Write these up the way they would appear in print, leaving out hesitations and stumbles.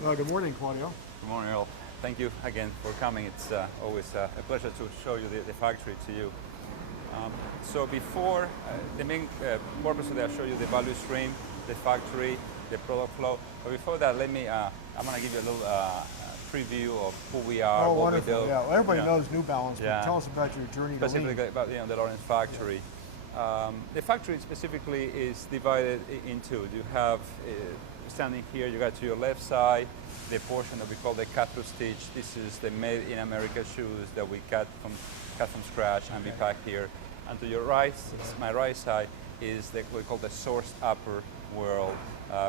Good morning, Claudio. Good morning, all. Thank you again for coming. It's always a pleasure to show you the factory to you. So before, the main purpose of that, I'll show you the value stream, the factory, the product flow. But before that, I'm going to give you a little preview of who we are, Oh, what wonderful. we do. Yeah, well, everybody knows New Balance, Yeah. but tell us about your journey to Specifically lean. about the Lawrence factory. The factory specifically is divided in two. You have, standing here, you got to your left side, the portion that we call the cut-through stitch. This is the made in America shoes that we cut from scratch and we pack here. And to your right, my right side, is what we call the sourced upper world.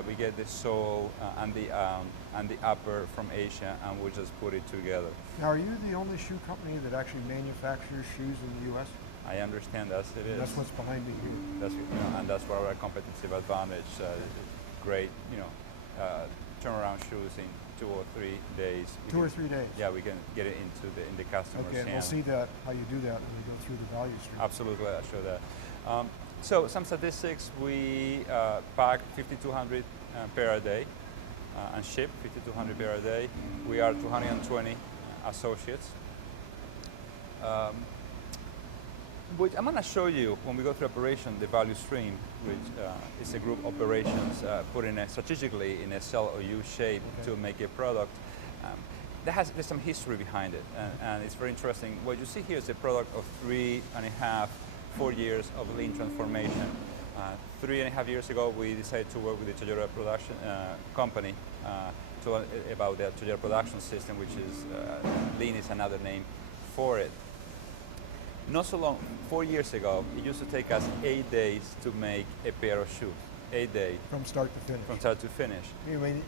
We get the sole and the upper from Asia, and we just put it together. Now, are you the only shoe company that actually manufactures shoes in the U.S.? I understand it is. That's what's behind me here. And that's where our competitive advantage. Great, turnaround shoes in 2 or 3 days. 2 or 3 days? Yeah, we can get it in the customer's Okay, and we'll hand. see how you do that when we go through the value stream. Absolutely, I'll show that. So some statistics: we pack 5,200 pair a day and ship 5,200 pair a day. We are 220 associates. Which I'm going to show you when we go through operation, the value stream, which is a group operations put in strategically in a cell or U shape to make a product. There's some history behind it, and it's very interesting. What you see here is a product of 3.5, 4 years of lean transformation. 3.5 years ago, we decided to work with the Toyota production company about the Toyota production system, which is lean is another name for it. Not so long, 4 years ago, it used to take us 8 days to make a pair of shoes. 8 days. From start to finish. From start to finish. I mean,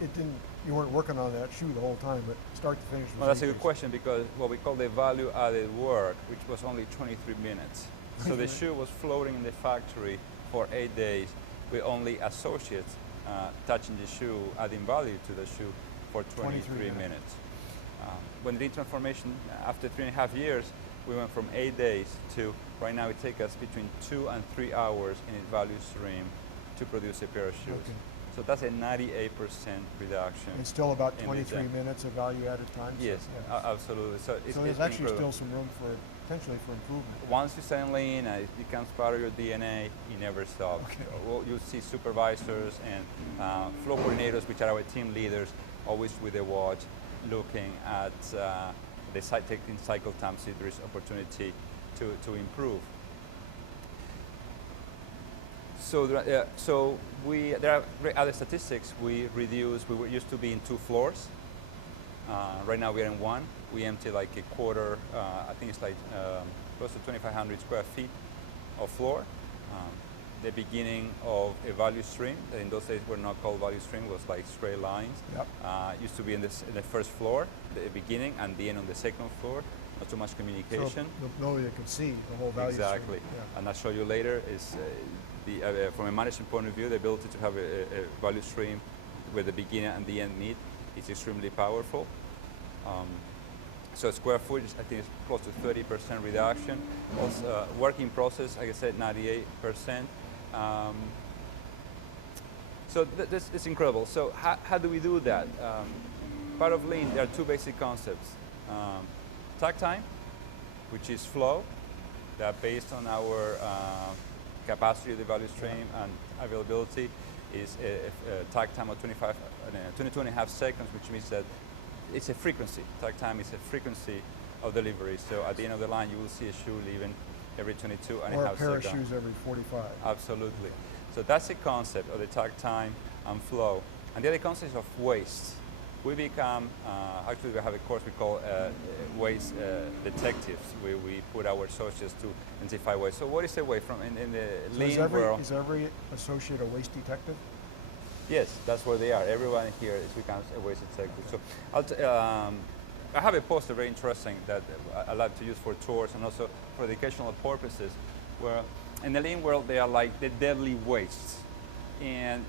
you weren't working on that shoe the whole time, but start to finish was Well, that's a 8 good days. question, because what we call the value added work, which was only 23 minutes. So the shoe was floating in the factory for 8 days with only associates touching the shoe, adding value to the shoe for 23 minutes. When the transformation, after 3.5 years, we went from 8 days to, right now it takes us between 2 and 3 hours in its value stream to produce a pair of shoes. Okay. So that's a 98% reduction. It's still about in 23 the- minutes of value added time? Yes, Yeah. absolutely. So There's it's actually incredible. still some room potentially for improvement. Once you start lean, it becomes part of your DNA, you never stop. Okay. Well, you'll see supervisors and flow coordinators, which are our team leaders, always with a watch, looking at the taking cycle time, see if there is opportunity to improve. So there are other statistics. We used to be in 2 floors. Right now we're in 1. We empty like a quarter, I think it's like close to 2,500 square feet of floor. The beginning of a value stream, that in those days were not called value stream, was like straight lines. Yep. Used to be in the first floor, the beginning, and the end on the second floor. Not too much communication. So nobody can see the whole value stream. Exactly. Yeah. And I'll show you later is from a management point of view, the ability to have a value stream where the beginning and the end meet is extremely powerful. So square footage, I think, is close to 30% reduction. Also, working process, like I said, 98%. So this is incredible. So how do we do that? Part of lean, there are 2 basic concepts. Takt time, which is flow, that based on our capacity of the value stream and availability is a takt time of 22.5 seconds, which means that it's a frequency. Takt time is a frequency of delivery. So at the end of the line, you will see a shoe leaving every 22.5 seconds. Or a pair of shoes every 45. Absolutely. So that's the concept of the takt time and flow. And the other concept is of waste. We become, actually we have a course we call waste detectives, where we put our associates to identify waste. So what is a waste from in the lean world? Is every associate a waste detective? Yes, that's where they are. Everyone here becomes a waste detective. So I have a poster very interesting that I like to use for tours and also for educational purposes, where in the lean world they are like the deadly wastes. And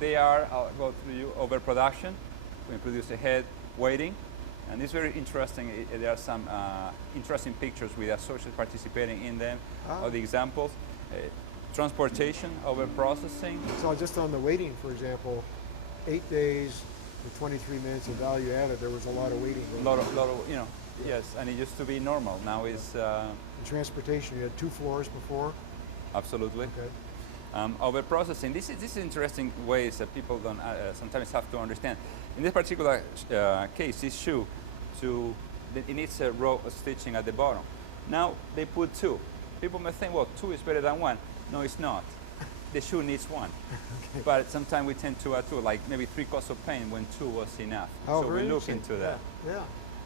they are, I'll go through you, overproduction. We produce a head waiting. And it's very interesting. There are some interesting pictures with associates participating in them, of the examples. Transportation, over processing. So just on the waiting, for example, 8 days, For 23 minutes of value added, there was a lot of waiting going lot on. of, you know, yes, and it used to be normal. Now it's In transportation, you had 2 floors before. absolutely. Okay. Over processing, this is interesting ways that people don't sometimes have to understand. In this particular case, this shoe, it needs a row of stitching at the bottom. Now they put 2. People may think, well, 2 is better than 1. No, it's not. The shoe needs 1. Okay. But sometimes we tend to add 2, like maybe 3 coats of paint when 2 was enough. Oh, so very we look interesting. into that.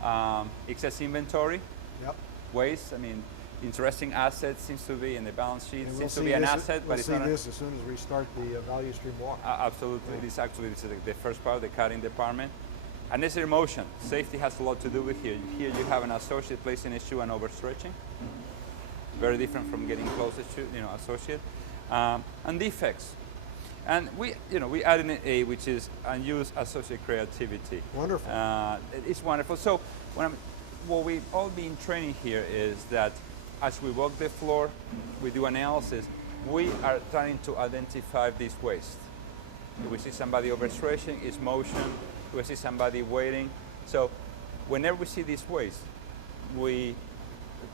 Yeah. Excess inventory, Yep. waste, I mean, interesting asset seems to be in the balance sheet, And seems to see be an this- asset, we'll but it's see not this as soon as we start the value stream walk. absolutely. Yeah. This is the first part, the cutting department. Unnecessary motion. Safety has a lot to do with here. Here you have an associate placing a shoe and overstretching. Very different from getting closest to, associate. And defects. And we added an A, which is unused associate creativity. Wonderful. It's wonderful. So what we've all been training here is that as we walk the floor, we do analysis, we are trying to identify this waste. If we see somebody overstretching, it's motion. If we see somebody waiting. So whenever we see this waste, we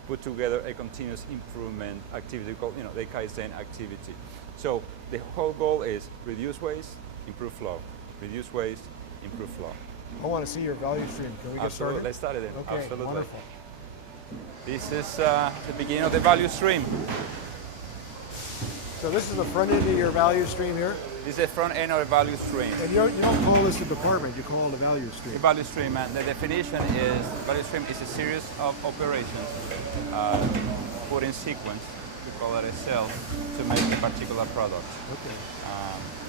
put together a continuous improvement activity called, the Kaizen activity. So the whole goal is reduce waste, improve flow. Reduce waste, improve flow. I want to see your value stream. Can we get Absolutely. started? Let's start it then. Okay, Absolutely. wonderful. This is the beginning of the value stream. So this is the front end of your value stream here, This is the front end of the value stream. and you don't call this a department, you call it a value The stream. value stream, and the definition is, value stream is a series of operations put in sequence, we call it a cell, to make a particular product. Okay.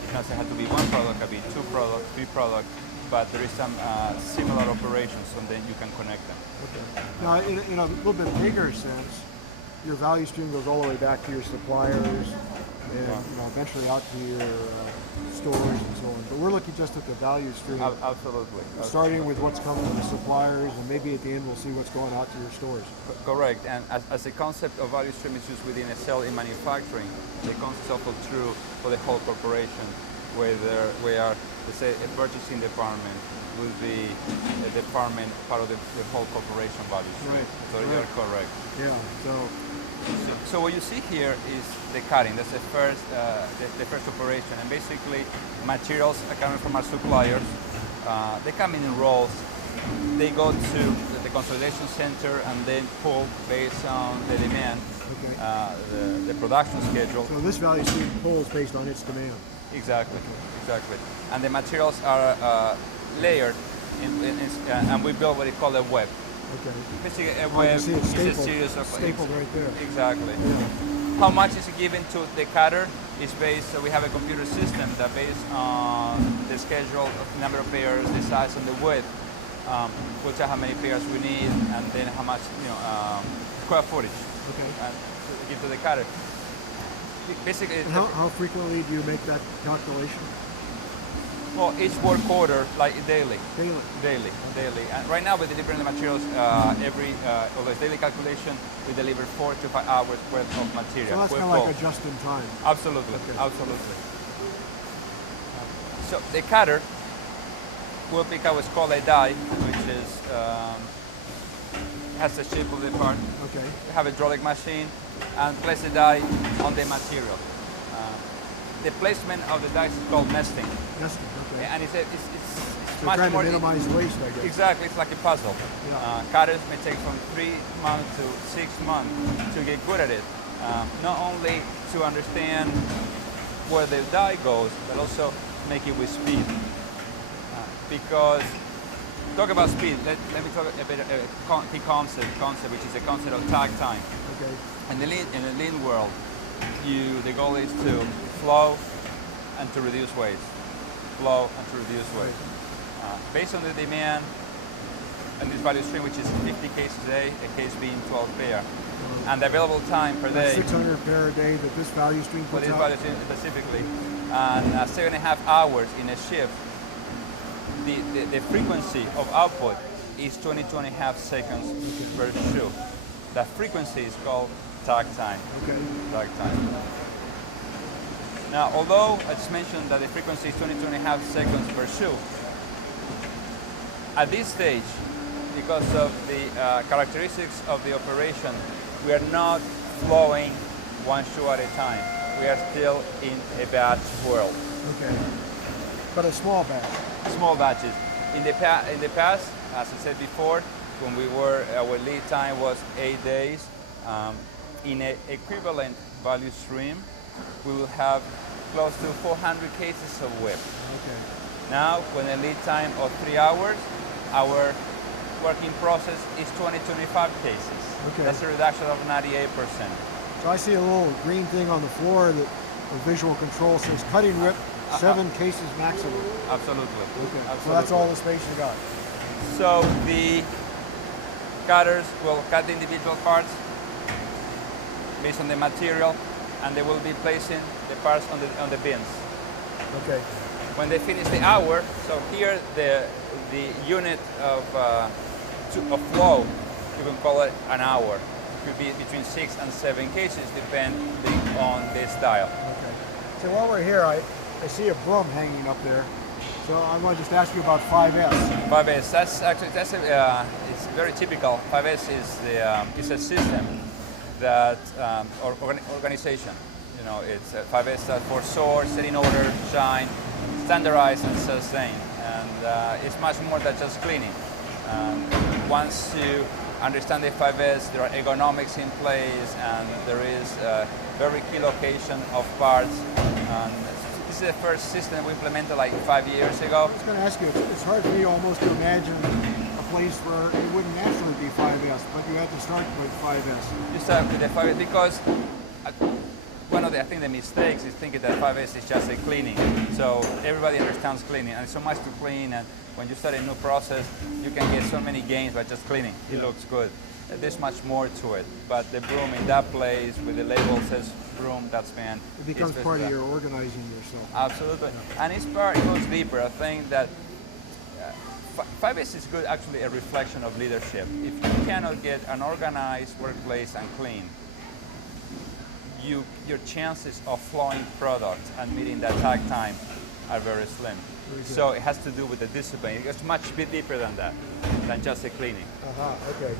It doesn't have to be 1 product, it can be 2 products, 3 products, but there is some similar operations, and then you can connect them. Okay. Now, in a little bit bigger sense, your value stream goes all the way back to your suppliers and eventually out to your stores and so on. But we're looking just at the value stream, Absolutely. starting with what's coming from the suppliers, and maybe at the end we'll see what's going out to your stores. Correct, and as the concept of value stream is used within a cell in manufacturing, the concept is also true for the whole corporation, where let's say, a purchasing department will be a department part of the whole corporation value stream. Right. So you're correct. Yeah. So what you see here is the cutting. That's the first operation, and basically materials are coming from our suppliers. They come in rolls. They go to the consolidation center and then pull based on the demand, the production schedule. So this value stream pulls based on its demand. Exactly. And the materials are layered, and we build what we call a web. Okay. Basically, a I can web see it is a stapled, series of stapled right there. Exactly. Yeah. How much is given to the cutter is based, so we have a computer system that based on the schedule, the number of pairs, the size and the width, we'll tell how many pairs we need and then how much, square footage to give to the cutter. Basically, And how frequently do you make that calculation? well, each work order, like daily. Daily. Daily. And right now, with the different materials, although it's daily calculation, we deliver 4 to 5 hours worth of material. So that's kind of like a just in time. Absolutely, Okay. absolutely. So the cutter will pick out what's called a die, which is has the shape of the part. Okay. We have a hydraulic machine and place the die on the material. The placement of the dice is called nesting. Nesting. Okay. And it's So much trying to more minimize waste, I guess. Exactly, it's like a puzzle. Yeah. Cutters may take from 3 months to 6 months to get good at it. Not only to understand where the die goes, but also make it with speed. Because talk about speed. Let me talk a bit key concept, which is the concept of tag time. Okay. In the lean world, the goal is to flow and to reduce waste. Flow and to reduce waste. Based on the demand and this value stream, which is 50 cases a day, a case being 12 pair, and the available time per day. 600 pair a day that this value stream For puts this out. value stream specifically, and 7.5 hours in a shift. The frequency of output is 22.5 seconds per shoe. That frequency is called tag time. Okay. Tag time. Now, although I just mentioned that the frequency is 22.5 seconds per shoe, At this stage, because of the characteristics of the operation, we are not flowing one shoe at a time. We are still in a batch world. Okay. But a small batch. Small batches. In the past, as I said before, when our lead time was 8 days. In an equivalent value stream, we will have close to 400 cases of whip. Okay. Now, when a lead time of 3 hours, our working process is 20-25 cases. Okay. That's a reduction of 98%. So I see a little green thing on the floor that the visual control says cutting whip, 7 cases maximum. Absolutely. Okay. Absolutely. So that's all the space you got. So the cutters will cut the individual parts based on the material, and they will be placing the parts on the bins. Okay. When they finish the hour, so here the unit of flow, you can call it an hour. It could be between 6 and 7 cases, depending on the style. Okay. So while we're here, I see a broom hanging up there. So I want to just ask you about 5S. 5S, it's very typical. 5S is a system that organization. You know, it's 5S stands for source, set in order, shine, standardize, and sustain. And it's much more than just cleaning. Once you understand the 5S, there are ergonomics in place, and there is a very key location of parts. This is the first system we implemented like 5 years ago. I was going to ask you, it's hard for me almost to imagine a place where it wouldn't naturally be 5S, but you had to start with 5S. You start with the 5S because one of the mistakes is thinking that 5S is just a cleaning. So everybody understands cleaning, and it's so much to clean, and when you start a new process, you can get so many gains by just cleaning. It looks good. There's much more to it, but the broom in that place with the label says broom, that's man. It becomes part of your organizing yourself. Absolutely, and it goes deeper. I think that 5S is good, actually a reflection of leadership. If you cannot get an organized workplace and clean, your chances of flowing product and meeting that tag time are very slim. So it has to do with the discipline. It goes much bit deeper than that, than just the cleaning. Okay.